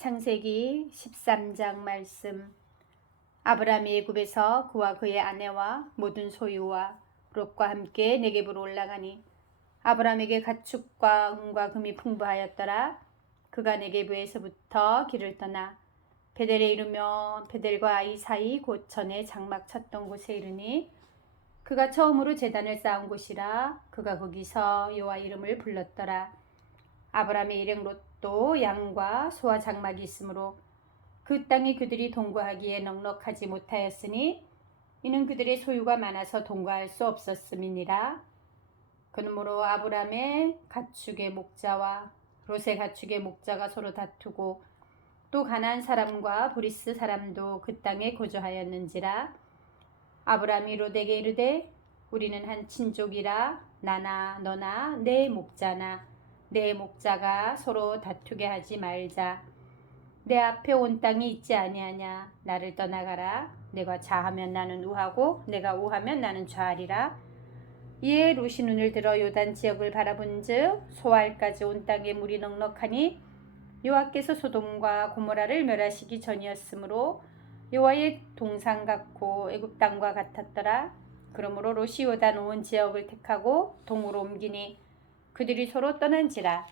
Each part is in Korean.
창세기 13장 말씀. 아브라함이 애굽에서 그와 그의 아내와 모든 소유와 롯과 함께 네겝으로 올라가니 아브라함에게 가축과 은과 금이 풍부하였더라. 그가 네겝에서부터 길을 떠나 베델에 이르며 베델과 아이 사이 곧 전에 장막 쳤던 곳에 이르니 그가 처음으로 제단을 쌓은 곳이라 그가 거기서 여호와 이름을 불렀더라 아브라함의 일행 롯도 양과 소와 장막이 있으므로 그 땅이 그들이 동거하기에 넉넉하지 못하였으니 이는 그들의 소유가 많아서 동거할 수 없었음이니라. 그러므로 아브라함의 가축의 목자와 롯의 가축의 목자가 서로 다투고 또 가나안 사람과 브리스 사람도 그 땅에 거주하였는지라. 아브라함이 롯에게 이르되 우리는 한 친족이라 나나 너나 내 목자나 내 목자가 서로 다투게 하지 말자. 내 앞에 온 땅이 있지 아니하냐. 나를 떠나가라. 내가 좌하면 나는 우하고 내가 우하면 나는 좌하리라. 이에 롯이 눈을 들어 요단 지역을 바라본즉 소알까지 온 땅에 물이 넉넉하니 여호와께서 소돔과 고모라를 멸하시기 전이었으므로 여호와의 동상 같고 애굽 땅과 같았더라. 그러므로 롯이 요단 온 지역을 택하고 동으로 옮기니 그들이 서로 떠난지라.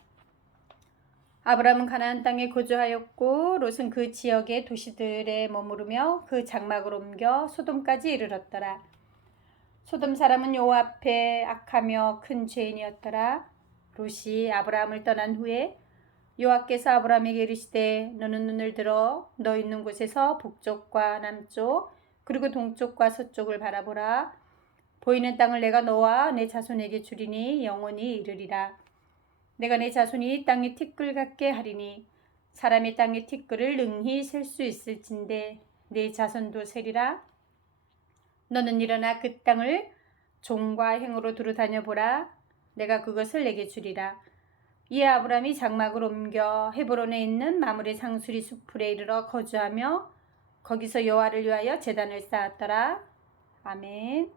아브라함은 가나안 땅에 거주하였고 롯은 그 지역의 도시들에 머무르며 그 장막을 옮겨 소돔까지 이르렀더라. 소돔 사람은 여호와 앞에 악하며 큰 죄인이었더라. 롯이 아브라함을 떠난 후에 여호와께서 아브라함에게 이르시되 너는 눈을 들어 너 있는 곳에서 북쪽과 남쪽 그리고 동쪽과 서쪽을 바라보라. 보이는 땅을 내가 너와 내 자손에게 주리니 영원히 이르리라. 내가 내 자손이 이 땅의 티끌 같게 하리니 사람의 땅의 티끌을 능히 셀 수 있을진데 내 자손도 세리라. 너는 일어나 그 땅을 종과 행으로 두루 다녀보라. 내가 그것을 내게 주리라. 이에 아브람이 장막을 옮겨 헤브론에 있는 마물의 상수리 수풀에 이르러 거주하며 거기서 여호와를 위하여 제단을 쌓았더라. 아멘.